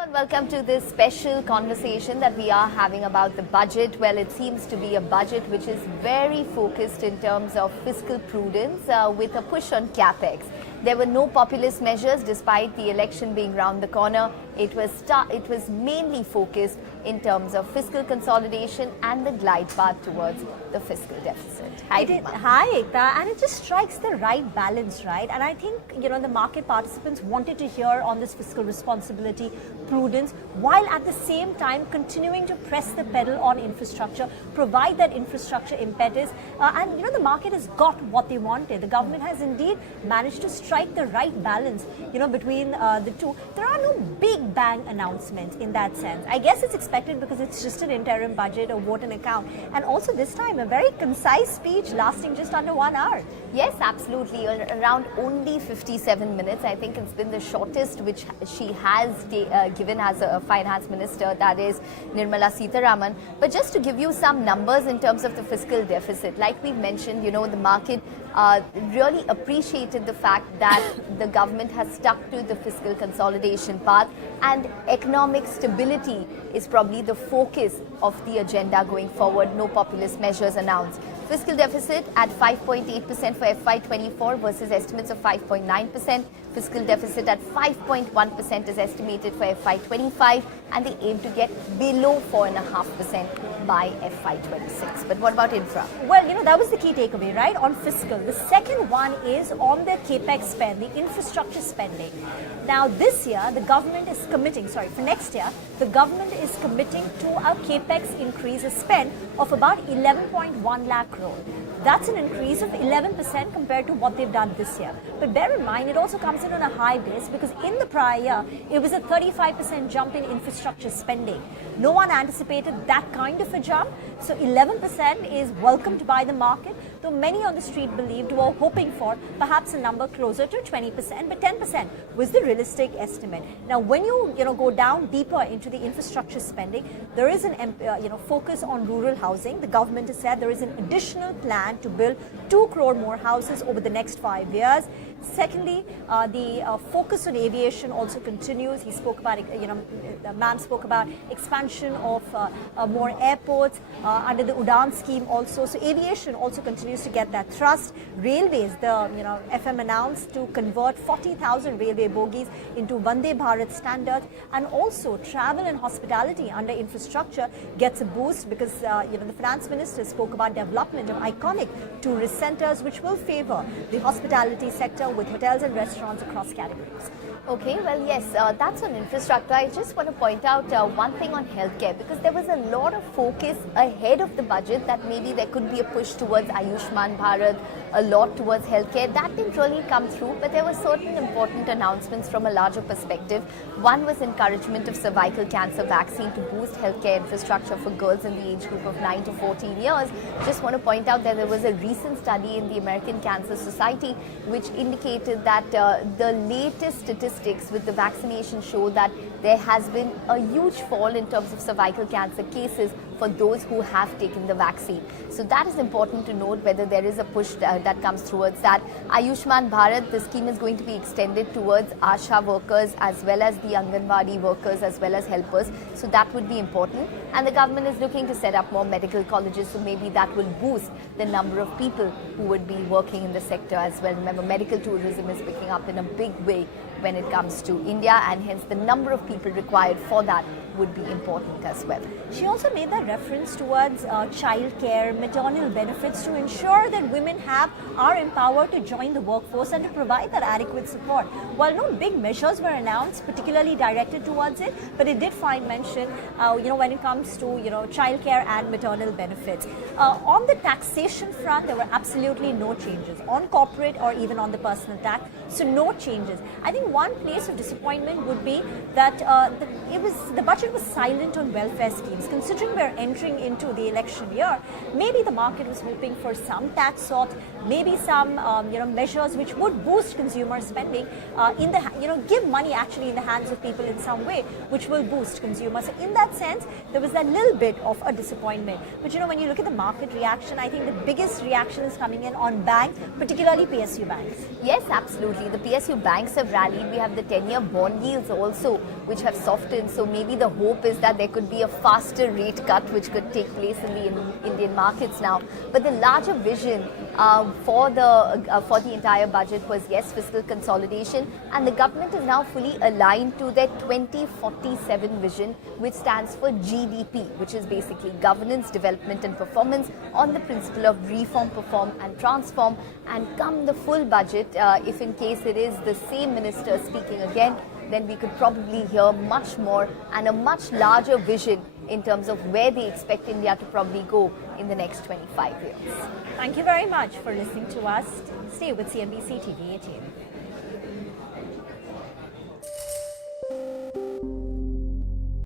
And welcome to this special conversation that we are having about the budget. Well, it seems to be a budget which is very focused in terms of fiscal prudence with a push on capex. There were no populist measures despite the election being round the corner. It was mainly focused in terms of fiscal consolidation and the glide path towards the fiscal deficit. Hi, Ekta, and it just strikes the right balance, right? And I think, the market participants wanted to hear on this fiscal responsibility, prudence, while at the same time continuing to press the pedal on infrastructure, provide that infrastructure impetus. And, the market has got what they wanted. The government has indeed managed to strike the right balance, between the two. There are no big bang announcements in that sense. I guess it's expected because it's just an interim budget or vote and account. And also this time, a very concise speech lasting just under 1 hour. Yes, absolutely. Around only 57 minutes. I think it's been the shortest which she has given as a finance minister, that is Nirmala Sitharaman. But just to give you some numbers in terms of the fiscal deficit, like we mentioned, the market really appreciated the fact that the government has stuck to the fiscal consolidation path, and economic stability is probably the focus of the agenda going forward. No populist measures announced. Fiscal deficit at 5.8% for FY24 versus estimates of 5.9%. Fiscal deficit at 5.1% is estimated for FY25, and they aim to get below 4.5% by FY26. But what about infra? Well, that was the key takeaway, right, on fiscal. The second one is on the capex spend, the infrastructure spending. Now, this year, the government is committing, for next year, the government is committing to a capex increase, a spend of about 11.1 lakh crore. That's an increase of 11% compared to what they've done this year. But bear in mind, it also comes in on a high base because in the prior year, it was a 35% jump in infrastructure spending. No one anticipated that kind of a jump. So 11% is welcomed by the market, though many on the street believed were hoping for perhaps a number closer to 20%, but 10% was the realistic estimate. Now, when you go down deeper into the infrastructure spending, there is an focus on rural housing. The government has said there is an additional plan to build 2 crore more houses over the next 5 years. Secondly, the focus on aviation also continues. He spoke about, the man spoke about expansion of more airports under the Udan scheme also. So aviation also continues to get that thrust. Railways, the FM announced to convert 40,000 railway bogies into Vande Bharat standards, and also travel and hospitality under infrastructure gets a boost because the finance minister spoke about development of iconic tourist centers which will favor the hospitality sector with hotels and restaurants across categories. Okay, well, yes, that's on infrastructure. I just want to point out one thing on healthcare, because there was a lot of focus ahead of the budget that maybe there could be a push towards Ayushman Bharat, a lot towards healthcare. That didn't really come through, but there were certain important announcements from a larger perspective. One was encouragement of cervical cancer vaccine to boost healthcare infrastructure for girls in the age group of 9 to 14 years. Just want to point out that there was a recent study in the American Cancer Society which indicated that the latest statistics with the vaccination show that there has been a huge fall in terms of cervical cancer cases for those who have taken the vaccine. So that is important to note, whether there is a push that comes towards that. Ayushman Bharat, the scheme is going to be extended towards ASHA workers as well as the Anganwadi workers as well as helpers. So that would be important. And the government is looking to set up more medical colleges, so maybe that will boost the number of people who would be working in the sector as well. Remember, medical tourism is picking up in a big way when it comes to India, and hence the number of people required for that would be important as well. She also made that reference towards childcare, maternal benefits to ensure that women are empowered to join the workforce and to provide that adequate support. While no big measures were announced, particularly directed towards it, but it did find mention, when it comes to, childcare and maternal benefits. On the taxation front, there were absolutely no changes on corporate or even on the personal tax. So no changes. I think one place of disappointment would be that the budget was silent on welfare schemes. Considering we're entering into the election year, maybe the market was hoping for some tax sort, maybe some measures which would boost consumer spending, give money actually in the hands of people in some way, which will boost consumers. So in that sense, there was a little bit of a disappointment. But when you look at the market reaction, I think the biggest reaction is coming in on banks, particularly PSU banks. Yes, absolutely. The PSU banks have rallied. We have the 10-year bond yields also which have softened. So maybe the hope is that there could be a faster rate cut which could take place in the Indian markets now. But the larger vision for the entire budget was, yes, fiscal consolidation, and the government is now fully aligned to their 2047 vision, which stands for GDP, which is basically governance, development and performance on the principle of reform, perform and transform. And come the full budget, if in case it is the same minister speaking again, then we could probably hear much more and a much larger vision in terms of where they expect India to probably go in the next 25 years. Thank you very much for listening to us. Stay with CNBC TV 18.